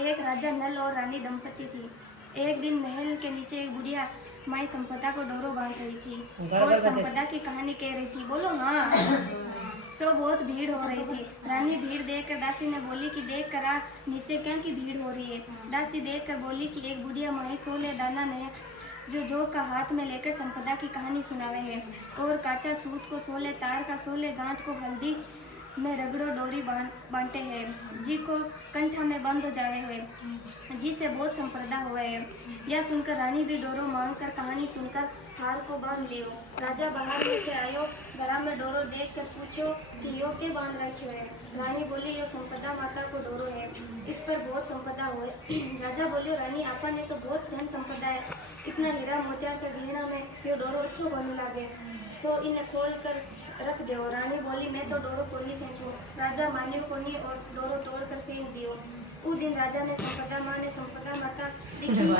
एक राजा नल और रानी दंपति थी। एक दिन महल के नीचे एक बुढ़िया माई संपदा को डोरो बांध रही थी और संपदा की कहानी कह रही थी। बोलो हाँ। सो बहुत भीड़ हो रही थी। रानी भीड़ देखकर दासी ने बोली कि देख कर आ, नीचे क्या की भीड़ हो रही है। दासी देखकर बोली कि एक बुढ़िया माई सोले दाना ने जो का हाथ में लेकर संपदा की कहानी सुनावे है और काचा सूत को सोले तार का सोले गांठ को हल्दी में रगड़ो डोरी बांटे है जी को कंठा में बंद हो जावे है जी से बहुत संप्रदा हुआ है। यह सुनकर रानी भी डोरो मांग कर कहानी सुनकर हार को बांध लियो। राजा बाहर में से आयो, घरा में डोरो देख कर पूछो कि यो के बांध रखियो है। रानी बोली यो संपदा माता को डोरो है, इस पर बहुत संपदा हुए। राजा बोलियो रानी आपा ने तो बहुत धन संपदा है, इतना हीरा मोतिया के गहना में यो डोरो अच्छो होने लागे, सो इन्हें खोल कर रख दो। रानी बोली मैं तो डोरो कोनी फेंकूं। राजा मानियो कोनी और डोरो तोड़ कर फेंक दियो। उस दिन राजा ने संपदा माँ ने संपदा माता दिखी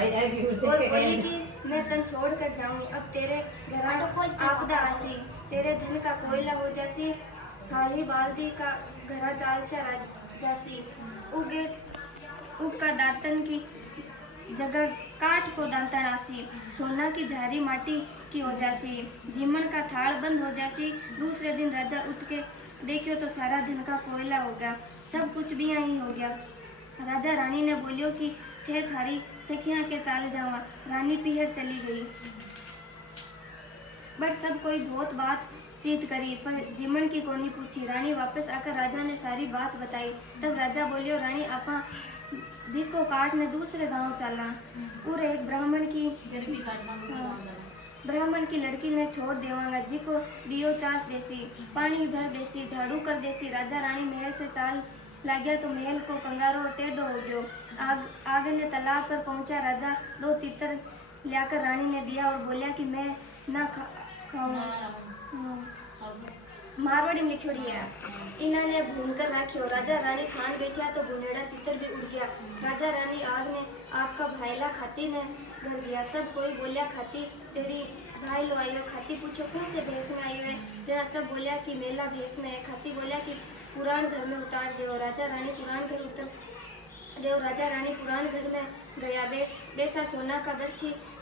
और बोली कि मैं तन छोड़ कर जाऊं, अब तेरे घर आपदा आसी, तेरे धन का कोयला हो जासी, हाली बाल्दी का घरा चालशा जासी, उगे उग का दातन की जगह काठ को दांतन आसी, सोना की झारी माटी की हो जासी, जीमण का थाल बंद हो जासी। दूसरे दिन राजा उठ के देखियो तो सारा धन का कोयला हो गया, सब कुछ भी यहीं हो गया। राजा रानी ने बोलियो कि थे थारी सखियां के चाल जावा। रानी पीहर चली गई, बट सब कोई बहुत बात चीत करी पर जीमण की कोनी पूछी। रानी वापस आकर राजा ने सारी बात बताई। तब राजा बोलियो रानी आपा भिको काट ने दूसरे गांव चला और एक ब्राह्मण की लड़की ने छोड़ देवांगा जी को दियो चास देसी, पानी भर देसी, झाड़ू कर देसी। राजा रानी महल से चाल लाग्या तो महल को कंगारो टेढ़ो हो गयो। आग ने तालाब पर पहुंचा। राजा दो तीतर लाकर रानी ने दिया और बोलिया कि मैं ना खाऊं। मारवाड़ी में लिखोड़ी है, इन्होंने भून कर राखियो। राजा रानी खान बैठिया तो भुनेड़ा तितर भी उड़ गया। राजा रानी आग ने आपका भाईला खाती ने घर गया। सब कोई बोलिया खाती तेरी भाई लो आयो। खाती पूछो कौन से भेष में आयो है। जना सब बोलिया कि मेला भेष में है। खाती बोलिया कि पुराण घर में उतार दो। राजा रानी पुराण घर उतर देव। राजा रानी पुराण घर में गया। बैठा सोना का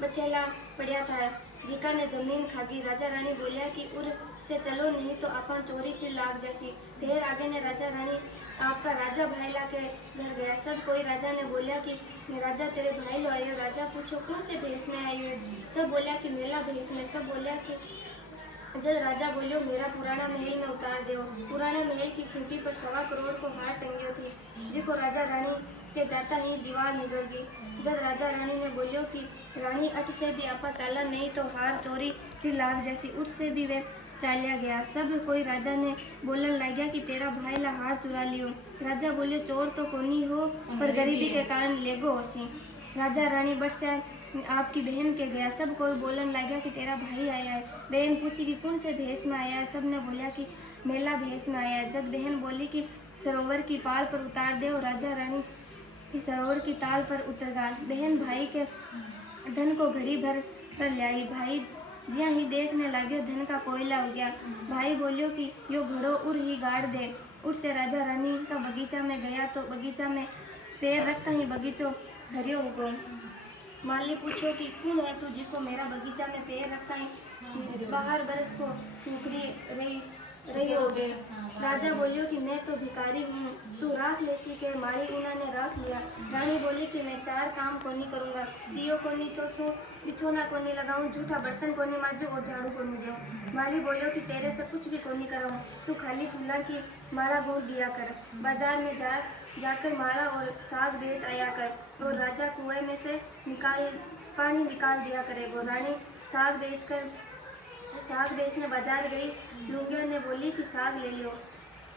बछेला पड़ा था, जिका ने जमीन खागी। राजा रानी बोलिया कि उर से चलो नहीं तो अपन चोरी से लाग जैसी। फिर आगे ने राजा रानी आपका राजा भाई ला के घर गया। सब कोई राजा ने बोलिया कि राजा तेरे भाई लो आयो। राजा पूछो कौन से भेष में आयो है। सब बोलिया कि मेला भेष में। सब बोलिया कि जब राजा बोलियो मेरा पुराना महल में उतार दो। पुराने महल की खूंटी पर 1.25 करोड़ को हार टंगियो थी, जिको राजा रानी के जाता ही दीवार निगल गई। जब राजा रानी ने बोलियो कि रानी अट से भी आपा चाला नहीं तो हार चोरी सी लाग जैसी, उठ से भी वे चालिया गया। सब कोई राजा ने बोलन लग्या कि तेरा भाई ला हार चुरा लियो। राजा बोलियो चोर तो कोनी हो पर गरीबी के कारण लेगो होसी। राजा रानी बट से आपकी बहन के गया। सब कोई बोलन लग्या कि तेरा भाई आया है। बहन पूछी कि कौन से भेष में आया है। सब ने बोलिया कि मेला भेष में आया है। जब बहन बोली कि सरोवर की पाल पर उतार दे और राजा रानी सरोवर की ताल पर उतर गया। बहन भाई के धन को घड़ी भर कर लाई। भाई जिया ही देखने लगे धन का कोयला हो गया। भाई बोलियो कि यो घड़ो उर ही गाड़ दे। उठ से राजा रानी का बगीचा में गया तो बगीचा में पैर रखता ही बगीचो हरियो हो गो। माली पूछो कि कौन है तू जिसको मेरा बगीचा में पैर रखता है, बाहर बरस को सूखड़ी रही हो गए। राजा बोलियो कि मैं तो भिखारी हूँ, तू राख लेसी के। माली उन्होंने राख लिया। रानी बोली कि मैं 4 काम कोनी करूँगा, दियो कोनी चोसू, बिछोना कोनी लगाऊं, झूठा बर्तन कोनी माजू और झाड़ू कोनी दूं। माली बोलियो कि तेरे से कुछ भी कोनी कराऊं, तू खाली फूला की माला गूंथ दिया कर। बाजार में जाकर माला और साग बेच आया कर और राजा कुएं में से पानी निकाल दिया करेगो। रानी साग बेचने बाजार गई। लुंगिया ने बोली कि साग ले लो।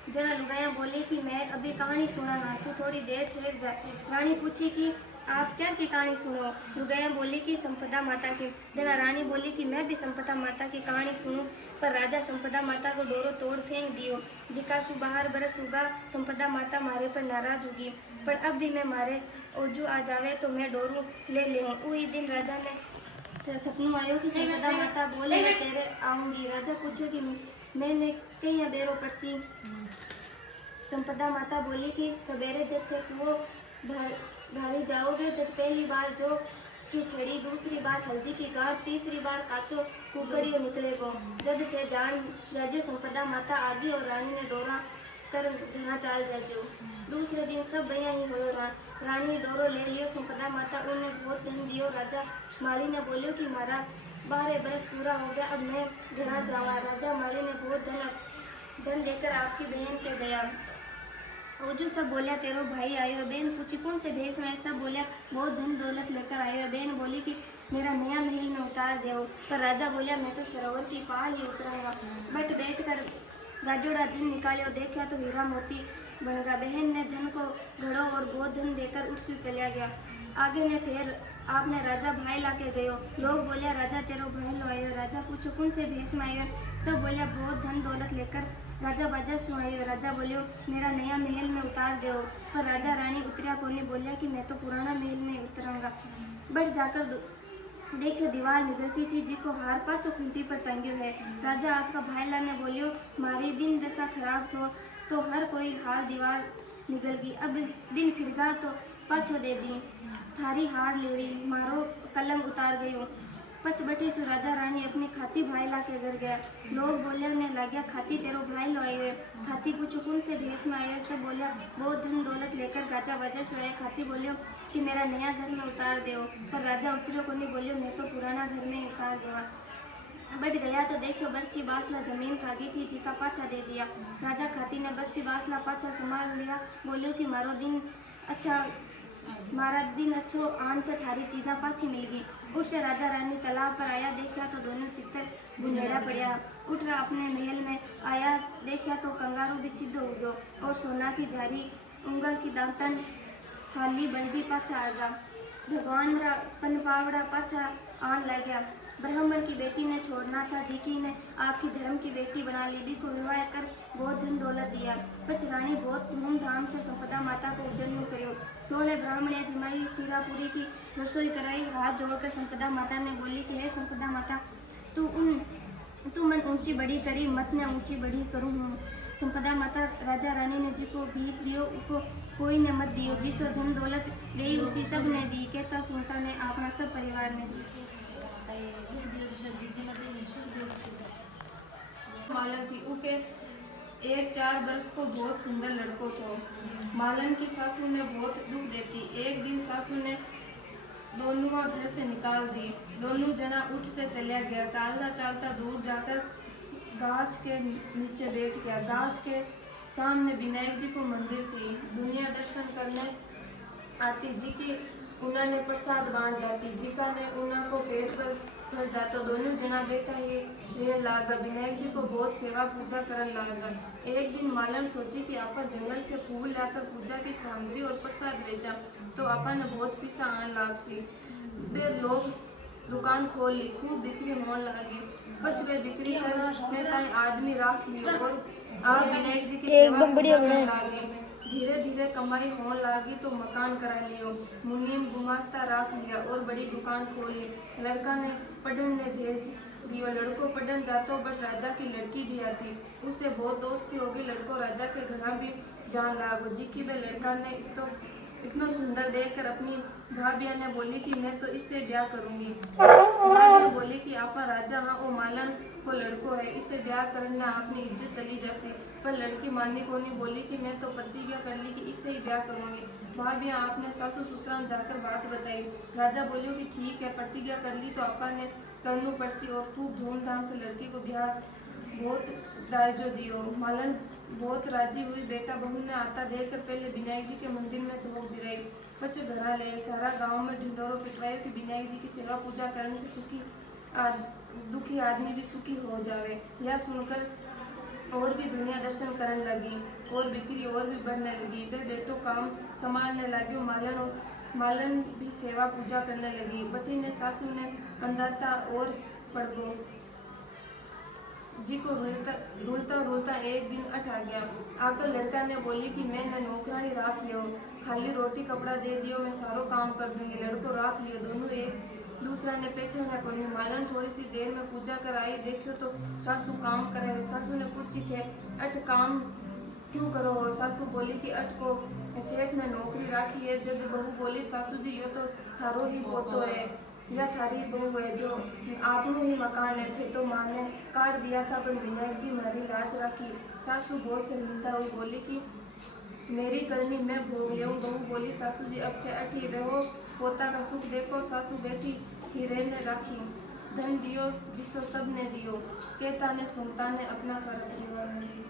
जना लुगाया बोली कि मैं अभी कहानी सुना हाँ, तू थोड़ी देर ठहर जा। रानी पूछी कि आप क्या की कहानी सुनो। लुगाया बोली कि संपदा माता की। जना रानी बोली कि मैं भी संपदा माता की कहानी सुनूं। पर राजा संपदा माता को डोरो तोड़ फेंक दियो। जिकासु बाहर बरस होगा संपदा माता मारे पर नाराज होगी, पर अब भी मैं मारे ओजू आ जावे तो मैं डोरू ले लेऊं। उही दिन राजा ने सपनों आयो कि संपदा माता बोले मैं तेरे आऊंगी। राजा पूछो कि मैंने कहीं बेरो परसी। संपदा माता बोली कि सवेरे जब थे कुओं घारी जाओगे जब पहली बार जो की छड़ी, दूसरी बार हल्दी की गांठ, तीसरी बार काचो कुकड़ियों निकलेगो। जद थे जान जाजो संपदा माता आगी और रानी ने डोरा कर घना चाल जाजो। दूसरे दिन सब भैया ही हो रानी ने डोरो ले लियो। संपदा माता उन्हें बहुत धन दियो। राजा माली ने बोलियो कि मारा 12 बरस पूरा हो गया, अब मैं घना जावा। राजा माली ने बहुत धन देकर आपकी बहन के गया। ओजू सब बोलिया तेरो भाई आयो। बहन पूछी कौन से भेष में? सब बोलिया बहुत धन दौलत लेकर आयो। बहन बोली कि मेरा नया महल में उतार दो। पर राजा बोलिया मैं तो सरोवर की पहाड़ ही उतरूंगा। बट बैठ कर गाजोड़ा धन निकालियो, देखा तो हीरा मोती बनगा। बहन ने धन को घड़ो और बहुत धन देकर उठ चलिया गया। आगे ने फिर आपने राजा भाई लाके गयो। लोग बोलिया राजा तेरो भाई लो आयो। राजा पूछो कौन से भेष में आयो? सब बोलिया बहुत धन दौलत लेकर राजा बाजा सुनायो। राजा बोलियो मेरा नया महल में उतार दो। पर राजा रानी उतरिया कोनी, बोलिया कि मैं तो पुराना महल में उतरूंगा। बट जाकर देखियो दीवार निकलती थी, जिको हार पाछो खूंटी पर टंग्यो है। राजा आपका भाईला ने बोलियो मारी दिन दशा खराब तो हर कोई हार दीवार निकल गई। अब दिन फिरगा तो पाछो दे दी, थारी हार लेवी, मारो कलंक उतार गयो। पच बटे सु राजा रानी अपनी खाती भाई ला के घर गया। लोग बोलिया ने लाग्या खाती तेरो भाई लो आयो है। खाती पूछो कौन से भेष में आयो? सब बोलिया बहुत धन दौलत लेकर गाजा बाजा सो आया। खाती बोलियो कि मेरा नया घर में उतार दो। पर राजा उतरियो कोनी, बोलियो मैं तो पुराना घर में उतार देवा। बट गया तो देखियो बर्छी बासला जमीन खा गई थी, जिका पाछा दे दिया। राजा खाती ने बर्छी बासला पाछा संभाल लिया। बोलियो कि मारा दिन अच्छो आन से थारी चीजा पाछी मिल गई। उससे राजा रानी तालाब पर आया, देखा तो दोनों तितर बुनेड़ा पड़ा। उठ रहा अपने महल में आया, देखा तो कंगारू भी सिद्ध हो गयो और सोना की झारी उंगल की दांतन थाली बल्दी पाछा आ गया। भगवान रा पनपावड़ा पाछा आन लग गया। ब्राह्मण की बेटी ने छोड़ना था, जीकी ने आपकी धर्म की बेटी बना ली। भी को विवाह कर बहुत धन दौलत दिया। पच रानी बहुत धूमधाम से संपदा माता को जन्म करो। 16 ब्राह्मण या जिमाई सीरापुरी की रसोई कराई। हाथ जोड़कर संपदा माता ने बोली कि हे संपदा माता तू मन ऊंची बड़ी करी, मत ने ऊंची बड़ी करूँ हूँ। संपदा माता राजा रानी ने जी को भीख दियो, उको कोई ने मत दियो। जिसो धन दौलत गई उसी सब ने दी। कहता सुनता ने अपना सब परिवार ने दी। मालन थी उके 4 वर्ष को बहुत सुंदर लड़को थो। मालन की सासू ने बहुत दुख देती। एक दिन सासू ने दोनों घर से निकाल दी। दोनों जना उठ से चलिया गया। चालता चालता दूर जाकर गाछ के नीचे बैठ गया। गाछ के सामने विनायक जी को मंदिर थी। दुनिया दर्शन करने आती, जी की उन्होंने प्रसाद बांट जाती, जीका ने उन्हों को पेट पर भर जातो। दोनों जना बैठा ही रहने लागा। विनायक जी को बहुत सेवा पूजा करने लागा। एक दिन मालन सोची कि आपा जंगल से फूल लाकर पूजा की सामग्री और प्रसाद बेचा तो आपा ने बहुत पैसा आने लागसी। वे लोग दुकान खोल ली, खूब बिक्री होने लगी। बच वे बिक्री करने ताई आदमी राख ली और आप विनायक जी की सेवा करने लागे। धीरे धीरे कमाई होने लगी तो मकान करा लियो, मुनीम गुमास्ता राख लिया और बड़ी दुकान खोली। लड़का ने पढ़ने भेज दियो। लड़को पढ़न जातो बट राजा की लड़की भी आती, उससे बहुत दोस्ती होगी। लड़को राजा के घर भी जान लागो। जी की वे लड़का ने इतना सुंदर देखकर अपनी भाभिया ने बोली कि मैं तो इससे ब्याह करूंगी। भाभिया बोली कि आपा राजा हाँ ओ मालन को लड़को है, इससे ब्याह करना आपनी इज्जत चली जासी। पर लड़की मानी को नहीं, बोली कि मैं तो प्रतिज्ञा कर ली कि इससे ही ब्याह करूंगी। भाभिया आपने सासू ससुराल जाकर बात बताई। राजा बोलियो कि ठीक है, प्रतिज्ञा कर ली तो आपा ने करनू पड़सी और खूब धूमधाम से लड़की को ब्याह बहुत दायजो दियो। मालन बहुत राजी हुई। बेटा बहू ने आता देखकर पहले विनायक जी के मंदिर में धोख गिराई, बच्चे घरा ले। सारा गांव में ढिंडोरो पिटवायो कि विनायक जी की सेवा पूजा करने से दुखी आदमी भी सुखी हो जावे। यह सुनकर और भी दुनिया दर्शन करने लगी और बिक्री और भी बढ़ने लगी। वे बेटो काम संभालने लगी। मालन भी सेवा पूजा करने लगी। बटी ने सासू ने अंधाता और पड़गो जी को रुलता एक दिन अट आ गया। आकर लड़का ने बोली कि मैंने नौकरानी राख लियो, खाली रोटी कपड़ा दे दियो, मैं सारो काम कर दूंगी। लड़को राख लियो। दोनों एक दूसरा ने पहचाना को। मालन थोड़ी सी देर में पूजा कर आई, देखियो तो सासू काम करे है। सासू ने पूछी थे अट काम क्यों करो हो। सासू बोली कि अट को सेठ ने नौकरी राखी है। जब बहू बोली सासू जी यो तो थारो ही पोतो है या थारी बहू है जो आपनो ही मकान है थे तो माँ ने काट दिया था पर विनायक जी हमारी लाज राखी। सासू बहुत शर्मिंदा हुई बोली कि मेरी करनी मैं भोग ले। बहू बोली सासू जी अब थे अठी रहो पोता का सुख देखो। सासू बैठी ही रहने राखी। धन दियो जिसो सब ने दियो कहता ने सुनता ने अपना सारा परिवार ने दियो।